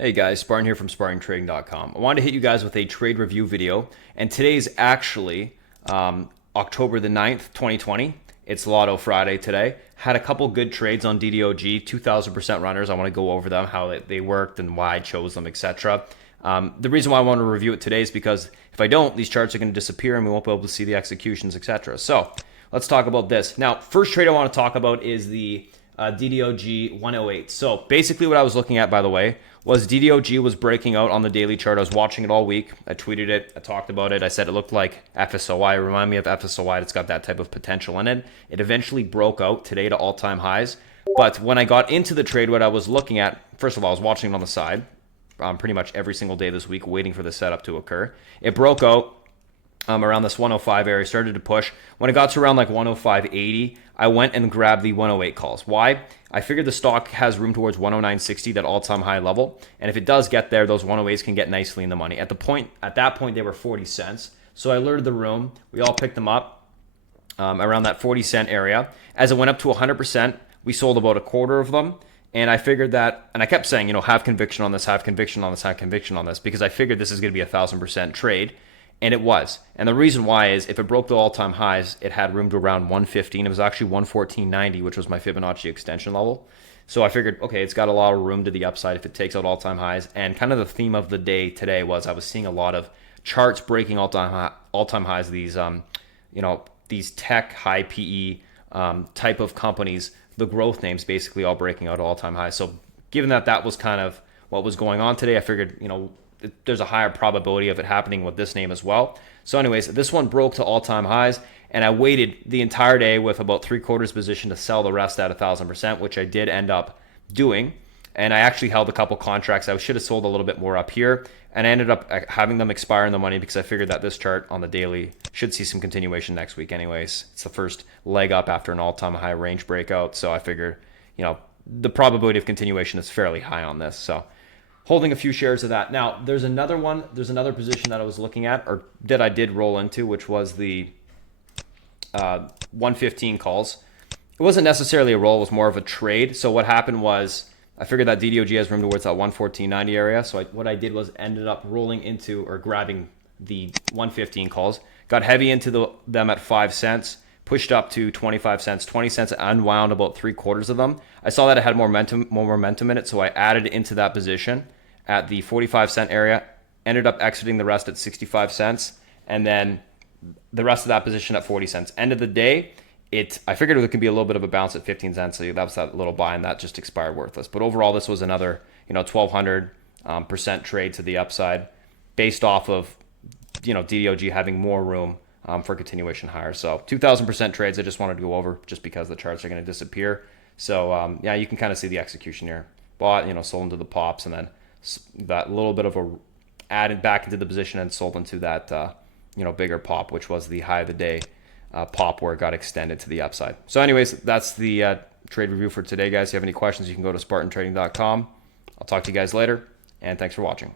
Hey guys, Spartan here from SpartanTrading.com. I wanted to hit you guys with a trade review video, and today's actually October the 9th, 2020. It's Lotto Friday today. Had a couple good trades on DDOG, 2,000% runners. I want to go over them, how they worked and why I chose them, etc. The reason why I want to review it today is because if I don't, these charts are going to disappear and we won't be able to see the executions, etc. So let's talk about this. Now, first trade I want to talk about is the DDOG 108. So basically what I was looking at, by the way, was DDOG was breaking out on the daily chart. I was watching it all week. I tweeted it. I talked about it. I said it looked like FSOI. It reminded me of FSOI. It's got that type of potential in it. It eventually broke out today to all-time highs. But when I got into the trade, what I was looking at, first of all, I was watching it on the side pretty much every single day this week, waiting for the setup to occur. It broke out around this 105 area, started to push. When it got to around like 105.80, I went and grabbed the 108 calls. Why? I figured the stock has room towards 109.60, that all-time high level. And if it does get there, those 108s can get nicely in the money. At that point, they were 40 cents. So I alerted the room. We all picked them up around that 40-cent area. As it went up to 100%, we sold about a quarter of them. And I figured that, and I kept saying, have conviction on this, have conviction on this, have conviction on this, because I figured this is going to be a 1,000% trade. And it was. And the reason why is if it broke the all-time highs, it had room to around 115. It was actually 114.90, which was my Fibonacci extension level. So I figured, okay, it's got a lot of room to the upside if it takes out all-time highs. And kind of the theme of the day today was I was seeing a lot of charts breaking all-time highs. These, these tech high PE type of companies, the growth names basically all breaking out all-time highs. So given that that was kind of what was going on today, I figured, there's a higher probability of it happening with this name as well. So anyways, this one broke to all-time highs, and I waited the entire day with about 3/4 position to sell the rest at 1,000%, which I did end up doing. And I actually held a couple contracts. I should have sold a little bit more up here, and I ended up having them expire in the money because I figured that this chart on the daily should see some continuation next week anyways. It's the first leg up after an all-time high range breakout, so I figured, the probability of continuation is fairly high on this. So holding a few shares of that. Now, there's another position that I was looking at, or that I did roll into, which was the 115 calls. It wasn't necessarily a roll, it was more of a trade. So what happened was I figured that DDOG has room towards that 114.90 area. So what I did was ended up rolling into or grabbing the 115 calls, got heavy into them at 5 cents, pushed up to 25 cents, 20 cents, unwound about 3/4 of them. I saw that it had more momentum in it, so I added into that position at the 45-cent area, ended up exiting the rest at 65 cents, and then the rest of that position at 40 cents. End of the day, I figured it could be a little bit of a bounce at 15 cents, so that was that little buy, and that just expired worthless. But overall, this was another 1,200% trade to the upside based off of DDOG having more room for continuation higher. So 2,000% trades I just wanted to go over just because the charts are going to disappear. So yeah, you can kind of see the execution here. Bought, sold into the pops, and then that little bit of a added back into the position and sold into that bigger pop, which was the high of the day pop where it got extended to the upside. So anyways, that's the trade review for today, guys. If you have any questions, you can go to SpartanTrading.com. I'll talk to you guys later, and thanks for watching.